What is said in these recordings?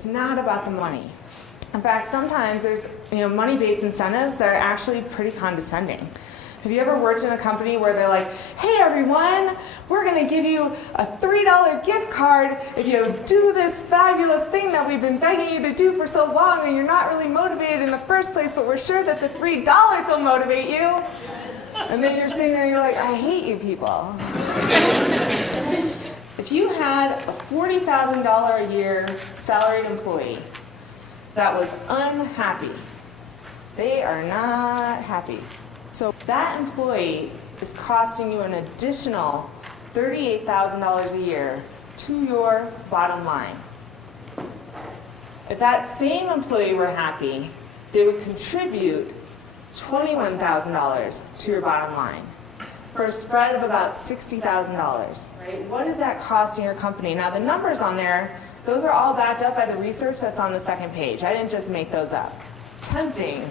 It's not about the money. In fact, sometimes there's money-based incentives that are actually pretty condescending. Have you ever worked in a company where they're like, hey everyone, we're going to give you a $3 gift card if you do this fabulous thing that we've been begging you to do for so long and you're not really motivated in the first place, but we're sure that the $3 will motivate you. And then you're sitting there and you're like, I hate you people. If you had a $40,000 a year salaried employee that was unhappy, they are not happy. So that employee is costing you an additional $38,000 a year to your bottom line. If that same employee were happy, they would contribute $21,000 to your bottom line for a spread of about $60,000. Right? What is that costing your company? Now the numbers on there, those are all backed up by the research that's on the second page. I didn't just make those up. Tempting,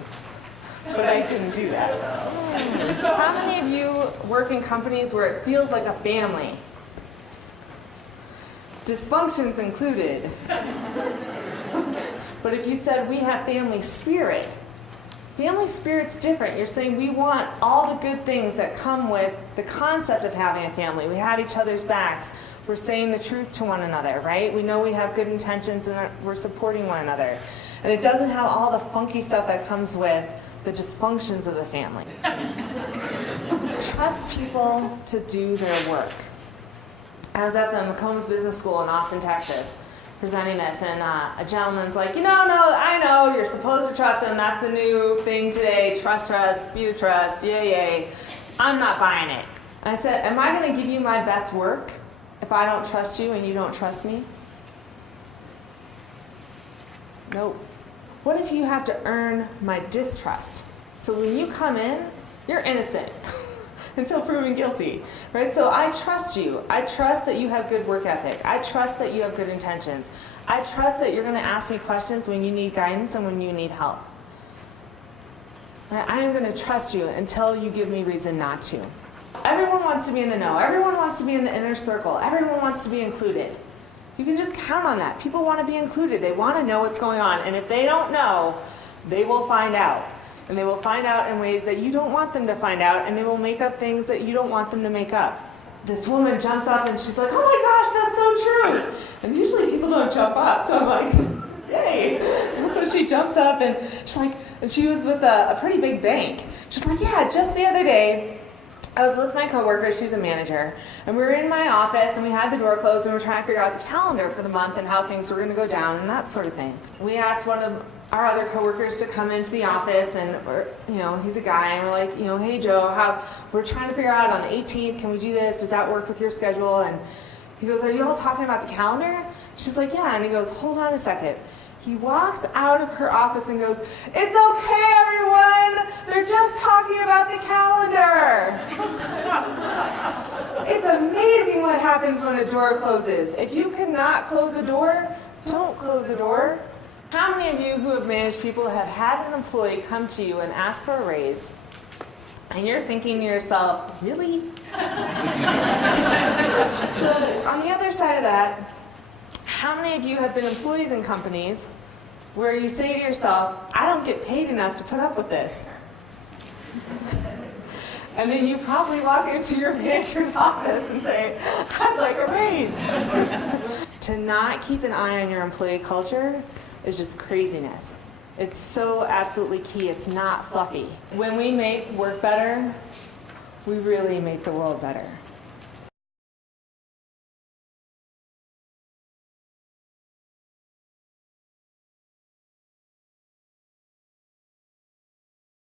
but I didn't do that. How many of you work in companies where it feels like a family? Dysfunctions included. But if you said we have family spirit, family spirit's different. You're saying we want all the good things that come with the concept of having a family. We have each other's backs. We're saying the truth to one another, right? We know we have good intentions and we're supporting one another. And it doesn't have all the funky stuff that comes with the dysfunctions of the family. Trust people to do their work. I was at the McCombs Business School in Austin, Texas, presenting this, and a gentleman's like, no, I know, you're supposed to trust them. That's the new thing today. Trust, speed of trust, yay. I'm not buying it. And I said, am I going to give you my best work if I don't trust you and you don't trust me? Nope. What if you have to earn my distrust? So when you come in, you're innocent until proven guilty, right? So I trust you. I trust that you have good work ethic. I trust that you have good intentions. I trust that you're going to ask me questions when you need guidance and when you need help. Right? I am going to trust you until you give me reason not to. Everyone wants to be in the know. Everyone wants to be in the inner circle. Everyone wants to be included. You can just count on that. People want to be included. They want to know what's going on. And if they don't know, they will find out. And they will find out in ways that you don't want them to find out. And they will make up things that you don't want them to make up. This woman jumps up and she's like, oh my gosh, that's so true. And usually people don't jump up. So I'm like, yay. So she jumps up and she's like, and she was with a pretty big bank. She's like, yeah, just the other day, I was with my coworker, she's a manager, and we were in my office and we had the door closed and we were trying to figure out the calendar for the month and how things were going to go down and that sort of thing. We asked one of our other coworkers to come into the office and he's a guy and we're like, hey Joe, we're trying to figure out on the 18th, can we do this? Does that work with your schedule? And he goes, are you all talking about the calendar? She's like, yeah. And he goes, hold on a second. He walks out of her office and goes, it's okay, everyone. They're just talking about the calendar. It's amazing what happens when a door closes. If you cannot close a door, don't close the door. How many of you who have managed people have had an employee come to you and ask for a raise, and you're thinking to yourself, really? So on the other side of that, how many of you have been employees in companies where you say to yourself, I don't get paid enough to put up with this? And then you probably walk into your manager's office and say, I'd like a raise. To not keep an eye on your employee culture is just craziness. It's so absolutely key. It's not fluffy. When we make work better, we really make the world better.